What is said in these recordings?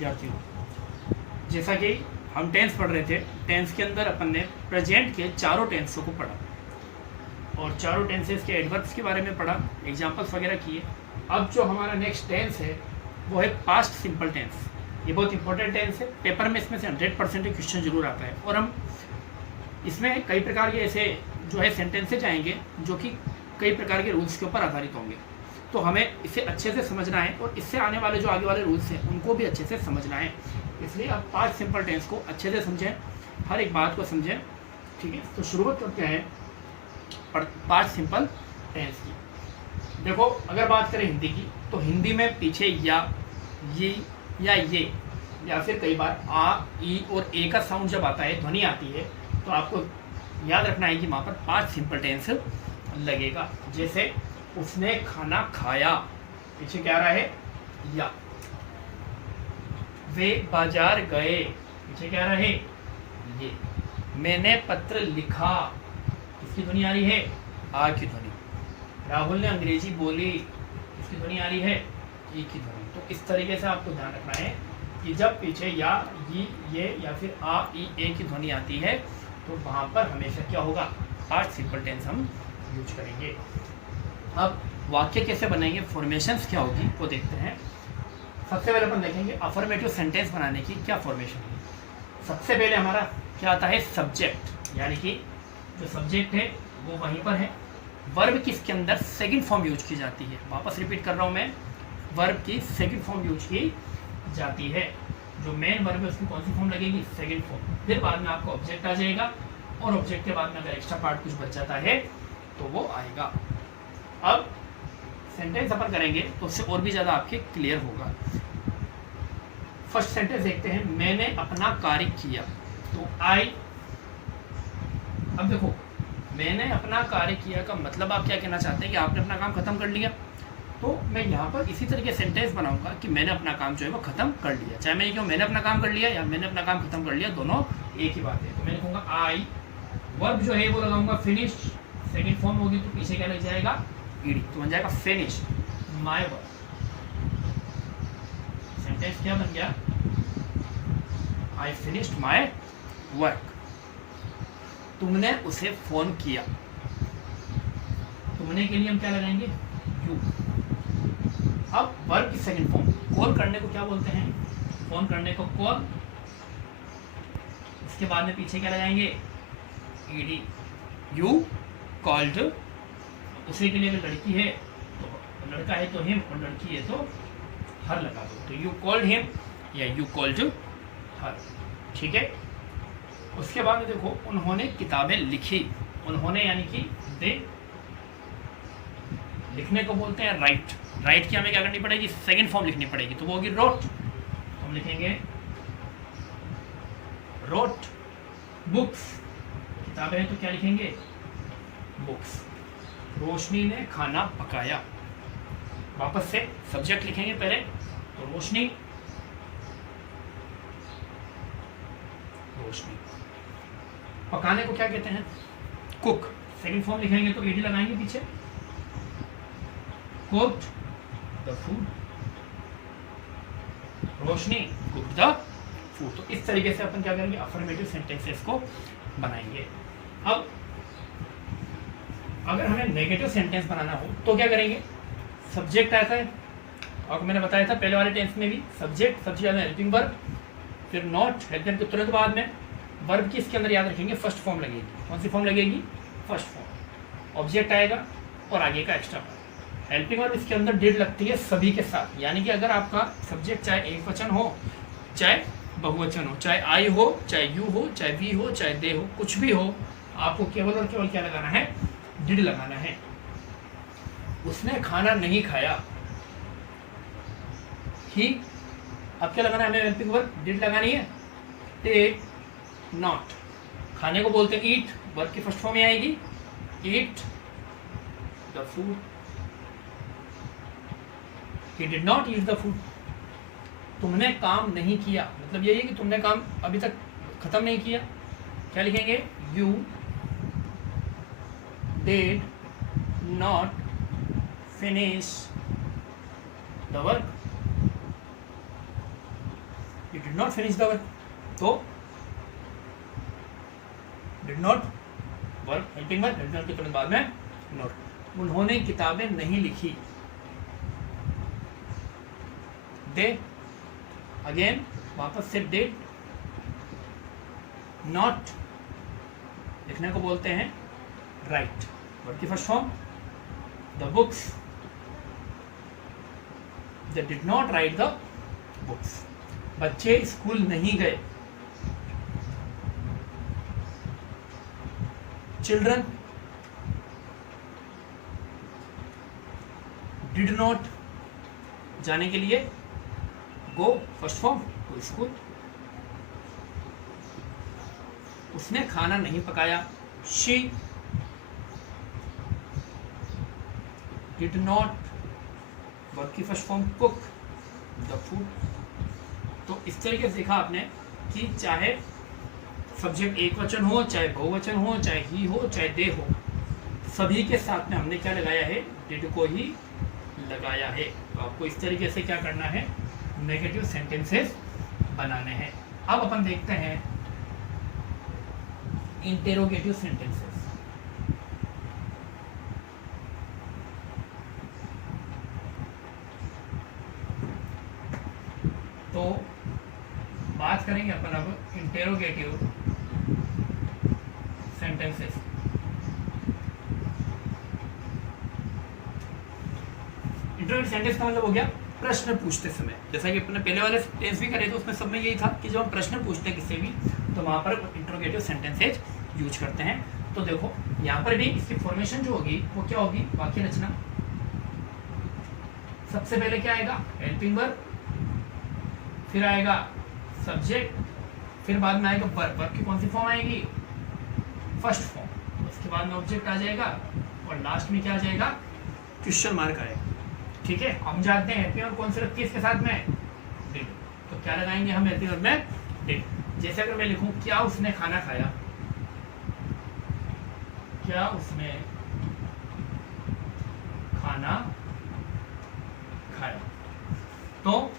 विद्यार्थियों, जैसा कि हम टेंस पढ़ रहे थे, टेंस के अंदर अपन ने प्रेजेंट के चारों टेंसों को पढ़ा और चारों टेंसेस के एडवर्ब्स के बारे में पढ़ा, एग्जांपल्स वगैरह किए। अब जो हमारा नेक्स्ट टेंस है वो है पास्ट सिंपल टेंस। ये बहुत इंपॉर्टेंट टेंस है, पेपर में इसमें से 100% क्वेश्चन जरूर आता है और हम इसमें कई प्रकार के ऐसे जो है सेंटेंसेज आएंगे जो कि कई प्रकार के रूल्स के ऊपर आधारित होंगे, तो हमें इसे अच्छे से समझना है और इससे आने वाले जो आगे वाले रूल्स हैं उनको भी अच्छे से समझना है। इसलिए आप पास्ट सिंपल टेंस को अच्छे से समझें, हर एक बात को समझें, ठीक है। तो शुरुआत करते हैं पास्ट सिंपल टेंस की। देखो, अगर बात करें हिंदी की, तो हिंदी में पीछे या, ये या ये या फिर कई बार आ, ई और ए का साउंड जब आता है, ध्वनि आती है, तो आपको याद रखना है कि वहाँ पर पास्ट सिंपल टेंस लगेगा। जैसे उसने खाना खाया, पीछे क्या आ रहा है, या। वे बाजार गए, पीछे क्या आ रहा है, ये। मैंने पत्र लिखा, इसकी ध्वनि आ रही है, आ की ध्वनि। राहुल ने अंग्रेजी बोली, इसकी ध्वनि आ रही है, ई की ध्वनि। तो इस तरीके से आपको ध्यान रखना है कि जब पीछे या, ये या फिर आ, ई, ए की ध्वनि आती है तो वहाँ पर हमेशा क्या होगा, पास्ट सिंपल टेंस हम यूज करेंगे। अब वाक्य कैसे बनेंगे, फॉर्मेशंस क्या होगी वो देखते हैं। सबसे पहले अपन देखेंगे अफर्मेटिव सेंटेंस बनाने की क्या फॉर्मेशन है। सबसे पहले हमारा क्या आता है, सब्जेक्ट, यानी कि जो सब्जेक्ट है वो वहीं पर है। वर्ब किसके अंदर सेकंड फॉर्म यूज की जाती है, वापस रिपीट कर रहा हूँ मैं, वर्ब की सेकंड फॉर्म यूज की जाती है। जो मेन वर्ब है उसकी कौन सी फॉर्म लगेगी, सेकंड फॉर्म। फिर बाद में आपको ऑब्जेक्ट आ जाएगा और ऑब्जेक्ट के बाद में अगर एक्स्ट्रा पार्ट कुछ बच जाता है तो वो आएगा। अब सेंटेंस अपन करेंगे तो उससे और भी ज़्यादा आपके क्लियर होगा। फर्स्ट सेंटेंस देखते हैं, मैंने अपना कार्य किया, तो आई। अब देखो, मैंने अपना कार्य किया का मतलब आप क्या कहना चाहते हैं कि आपने अपना काम खत्म कर लिया। तो मैं यहाँ पर इसी तरीके सेंटेंस बनाऊंगा कि मैंने अपना काम जो है वो खत्म कर लिया। चाहे मैं ये कहूँ मैंने अपना काम कर लिया या मैंने अपना काम खत्म कर लिया, दोनों एक ही बात है। तो मैं लिखूंगा आई, वर्ब जो है वो लगाऊंगा फिनिश, सेकंड फॉर्म होगी तो पीछे क्या लग जाएगा, ईडी, तो बन जाएगा फिनिश माय वर्क। सेंटेंस क्या बन गया, आई फिनिश्ड माय वर्क। तुमने उसे फोन किया, तुमने के लिए हम क्या लगाएंगे, यू। अब वर्ब की सेकंड फॉर्म, कॉल करने को क्या बोलते हैं, फोन करने को कॉल। इसके बाद में पीछे क्या लगाएंगे, ईडी, यू कॉल्ड। उसी के लिए अगर लड़की है तो लड़का है तो हिम और लड़की है तो हर लगा दो, तो यू कॉल्ड हिम या यू कॉल्ड हर, ठीक है। उसके बाद में देखो, उन्होंने किताबें लिखी, उन्होंने यानी कि दे। लिखने को बोलते हैं राइट, राइट की हमें क्या करनी पड़ेगी, सेकंड फॉर्म लिखनी पड़ेगी, तो वो होगी रोट। हम लिखेंगे रोट बुक्स, किताबें हैं तो क्या लिखेंगे, बुक्स। रोशनी ने खाना पकाया, वापस से सब्जेक्ट लिखेंगे पहले, तो रोशनी, रोशनी। पकाने को क्या कहते हैं, कुक, सेकंड फॉर्म लिखेंगे तो ईडी लगाएंगे पीछे, cooked the food, Roshni cooked the food. तो इस तरीके से अपन क्या करेंगे, अफर्मेटिव सेंटेंसेस को बनाएंगे। अब अगर हमें नेगेटिव सेंटेंस बनाना हो तो क्या करेंगे, सब्जेक्ट आता है, और मैंने बताया था पहले वाले टेंस में भी, सब्जेक्ट सबसे ज़्यादा हेल्पिंग वर्ब, फिर नॉट, हेल्पिंग के तुरंत बाद में वर्ब की इसके अंदर याद रखेंगे फर्स्ट फॉर्म लगेगी। कौन सी फॉर्म लगेगी, फर्स्ट फॉर्म। ऑब्जेक्ट आएगा और आगे का एक्स्ट्रा पार्ट। हेल्पिंग वर्ब इसके अंदर डिड लगती है सभी के साथ, यानी कि अगर आपका सब्जेक्ट चाहे एक वचन हो चाहे बहुवचन हो, चाहे आई हो चाहे यू हो चाहे वी हो चाहे दे हो, कुछ भी हो, आपको केवल और केवल क्या लगाना है, डिड लगाना है। उसने खाना नहीं खाया, ही, अब क्या लगाना है हमें, हेल्पिंग वर्ब डिड लगानी है, टेक नॉट। खाने को बोलते हैं ईट, वर्ब की फर्स्ट फॉर्म में आएगी, eat the food, he did not eat the food. तुमने काम नहीं किया, मतलब यही है कि तुमने काम अभी तक खत्म नहीं किया, क्या लिखेंगे, you did not finish the work. Not finish the work, तो did not work helping verb, helping verb के तुरंत बाद में नॉट। उन्होंने किताबें नहीं लिखी, दे अगेन वापस से डिड नॉट लिखने को बोलते हैं राइट, वर्ब की first form. The books, they did not write the books. बच्चे स्कूल नहीं गए, चिल्ड्रन डिड नॉट जाने के लिए गो, फर्स्ट फॉर्म टू स्कूल। उसने खाना नहीं पकाया, शी डिड नॉट, वर्ब की first form cook the food. तो इस तरीके से देखा आपने कि चाहे सब्जेक्ट एक वचन हो, चाहे बहुवचन हो, चाहे ही हो, चाहे दे हो, सभी के साथ में हमने क्या लगाया है, डिड को ही लगाया है। तो आपको इस तरीके से क्या करना है, नेगेटिव सेंटेंसेस बनाने हैं। अब अपन देखते हैं इंटेरोगेटिव सेंटेंसेस। तो बात करेंगे अपन अब इंटेरोगेटिव सेंटेंसेस। इंटेरोगेटिव सेंटेंस का मतलब हो गया प्रश्न पूछते समय। जैसा कि अपने पहले वाले टेंस भी करे थे, उसमें सब में यही था कि जब हम प्रश्न पूछते हैं किससे भी, तो वहां पर इंटेरोगेटिव सेंटेंसेज यूज करते हैं। तो देखो यहाँ पर भी इसकी फॉर्मेशन जो होगी वो क्या होगी, वाक्य रचना। सबसे पहले क्या आएगा, हेल्पिंग वर्ब, फिर आएगा सब्जेक्ट, फिर बाद में आएगा वर्ब। वर्ब की कौन सी फॉर्म आएगी, फर्स्ट फॉर्म। उसके बाद में ऑब्जेक्ट आ जाएगा और लास्ट में क्या आ जाएगा, क्वेश्चन मार्क आएगा। ठीक है, हम जानते हैं हेल्पिंग वर्ब कौन सी लगती है इसके साथ में, डिड। तो क्या लगाएंगे हम हेल्पिंग वर्ब में, डिड। जैसे अगर मैं लिखूं क्या उसने खाना खाया, क्या उसने खाना खाया, तो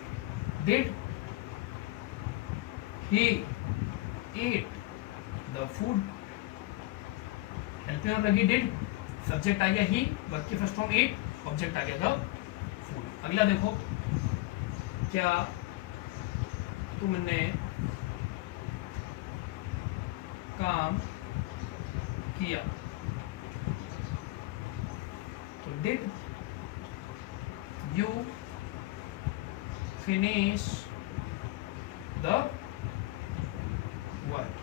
did he eat the food. Helping verb लगी डिड, सब्जेक्ट आ गया ही, वर्ब की फर्स्ट फॉर्म ईट, ऑब्जेक्ट आ गया द फूड। अगला देखो, क्या तुमने काम किया, तो did you finish the work.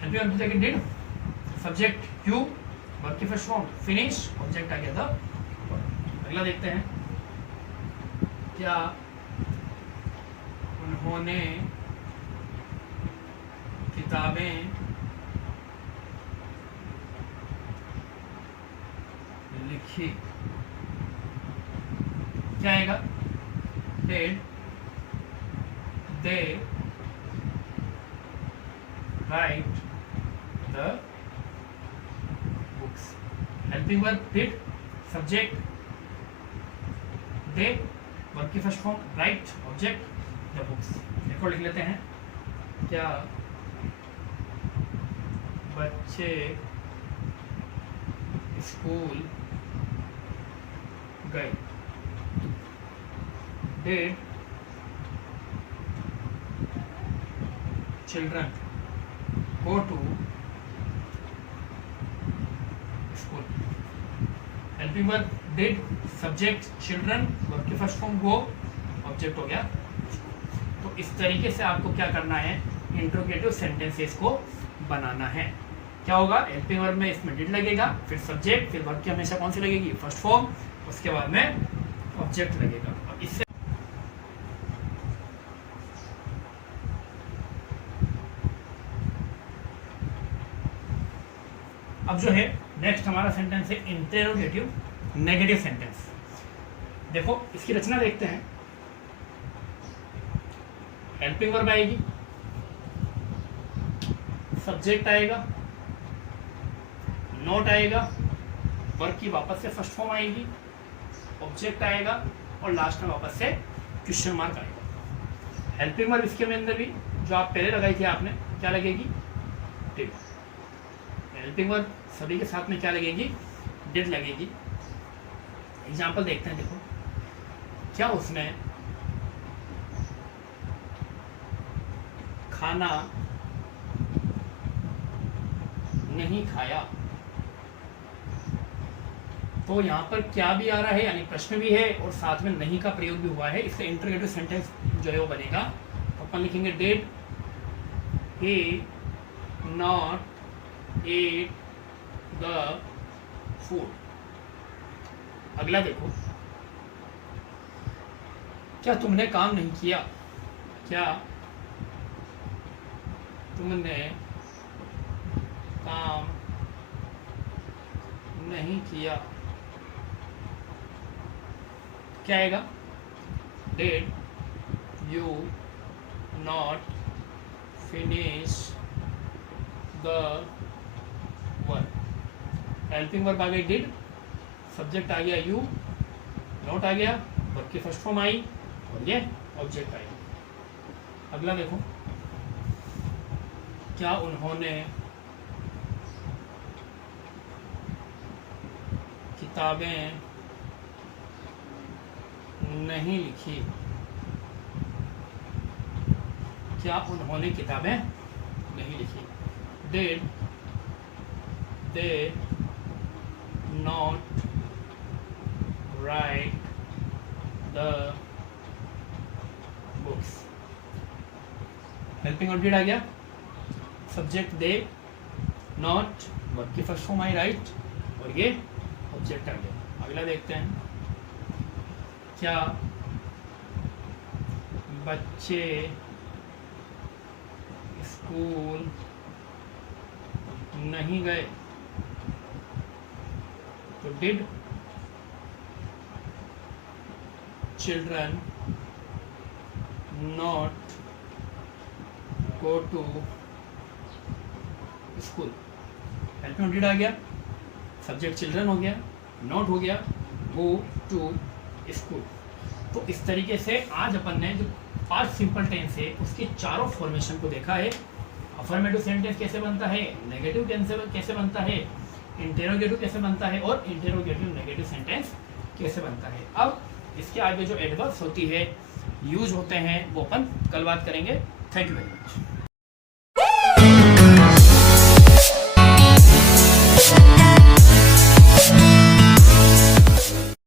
Helping verb did, subject you, verb की फर्स्ट फॉर्म फिनिश, ऑब्जेक्ट आ गया द वर्क। अगला देखते हैं, क्या उन्होंने किताबें लिखी, क्या आएगा, did they write the books. Helping verb did, subject they, verb की first form write, object the books. देखो लिख लेते हैं, क्या बच्चे स्कूल गए, did children go to school. Helping verb did, subject children, verb की फर्स्ट फॉर्म गो, ऑब्जेक्ट हो गया। तो इस तरीके से आपको क्या करना है, इंट्रोगेटिव सेंटेंसेस को बनाना है। क्या होगा, हेल्पिंग वर्ब में इसमें डिड लगेगा, फिर सब्जेक्ट, फिर वर्ब की हमेशा कौन सी लगेगी, फर्स्ट फॉर्म, उसके बाद में ऑब्जेक्ट लगेगा। अब इससे अब जो है नेक्स्ट हमारा सेंटेंस है इंटेरोगेटिव नेगेटिव सेंटेंस। देखो इसकी रचना देखते हैं, हेल्पिंग वर्ब आएगी, सब्जेक्ट आएगा, नोट आएगा, वर्ब की वापस से फर्स्ट फॉर्म आएगी, ऑब्जेक्ट आएगा, और लास्ट में वापस से क्वेश्चन मार्क आएगा। हेल्पिंग वर्ब इसके अंदर भी जो आप पहले लगाई थी आपने, क्या लगेगी? डिड। हेल्पिंग वर्ब सभी के साथ में क्या लगेगी? डिड लगेगी। एग्जाम्पल देखते हैं, देखो क्या उसने खाना नहीं खाया। तो यहाँ पर क्या भी आ रहा है, यानी प्रश्न भी है और साथ में नहीं का प्रयोग भी हुआ है, इसलिए इंटरोगेटिव सेंटेंस जो है वो बनेगा। अपन लिखेंगे did he not eat the food. अगला देखो, क्या तुमने काम नहीं किया? क्या तुमने काम नहीं किया? क्या आएगा? Did you not finish the work. Helping verb आ गई डिड, सब्जेक्ट आ गया यू, नॉट आ गया, वर्ब की फर्स्ट फॉर्म आई और ये ऑब्जेक्ट आई। अगला देखो, क्या उन्होंने किताबें नहीं लिखी? क्या उन्होंने किताबें नहीं लिखी? Did they not write the books. Helping verb did आ गया, सब्जेक्ट दे, नॉट, वर्ब की फर्स्ट फॉर्म आई राइट और ये ऑब्जेक्ट आ गया। अगला देखते हैं, क्या बच्चे स्कूल नहीं गए? तो did children not go to school. Helping did आ गया, सब्जेक्ट चिल्ड्रन हो गया, नॉट हो गया, गो टू स्कूल। तो इस तरीके से आज अपन ने जो 5 सिंपल टेंस है उसके चारों फॉर्मेशन को देखा है। अफर्मेटिव सेंटेंस कैसे बनता है, नेगेटिव कैसे बनता है, इंटेरोगेटिव कैसे बनता है और इंटेरोगेटिव नेगेटिव सेंटेंस कैसे बनता है। अब इसके आगे जो एडवर्ब्स होती है, यूज होते हैं, वो अपन कल बात करेंगे। Thank you very much.